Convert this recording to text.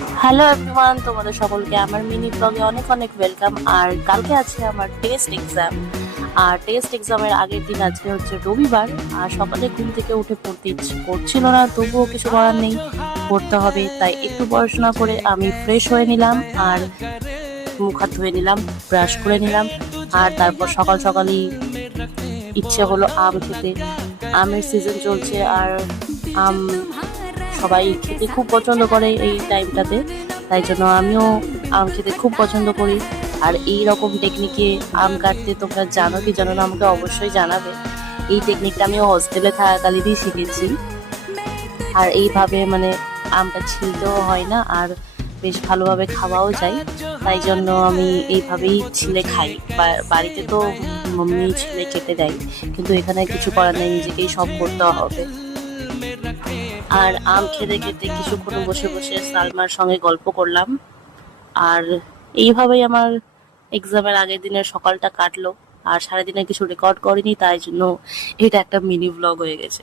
Hello everyone, তোমাদের সকলকে আমার মিনি ব্লগে অনেক অনেক ওয়েলকাম। আর কালকে আছে আমার টেস্ট এক্সাম। আর টেস্ট এক্সামের আগের দিন আজকে হচ্ছে রবিবার। আর সকালে ঘুম থেকে উঠে পড়তে ইচ্ছে করছিল না, তবুও কিছু করার নেই, পড়তে হবে। তাই একটু পড়াশোনা করে আমি ফ্রেশ হয়ে নিলাম আর মুখ হাত ধুয়ে নিলাম, ব্রাশ করে নিলাম। আর তারপর সকাল সকালই ইচ্ছে হলো আম খেতে। আমের সিজন চলছে আর আম সবাই খেতে খুব পছন্দ করে এই টাইমটাতে, তাই জন্য আমিও আম খেতে খুব পছন্দ করি। আর এই রকম টেকনিকে আম কাটতে তোমরা জানো কি জানো না আমাকে অবশ্যই জানাবে। এই টেকনিকটা আমিও হোস্টেলে থাকাকালীনই শিখেছি। আর এইভাবে মানে আমটা ছিলতেও হয় না আর বেশ ভালোভাবে খাওয়াও যায়, তাই জন্য আমি এইভাবেই ছিলে খাই। বাড়িতে তো মাম্মি ছিলে কেটে দেয়, কিন্তু এখানে কিছু করার নেই, নিজেকেই সব করতে হবে। আর আম খেতে খেতে কিছুক্ষণ বসে বসে সালমার সঙ্গে গল্প করলাম। আর এইভাবেই আমার এক্সামের আগের দিনের সকালটা কাটলো। আর সারাদিনে কিছু রেকর্ড করিনি, তাই জন্য এটা একটা মিনি ব্লগ হয়ে গেছে।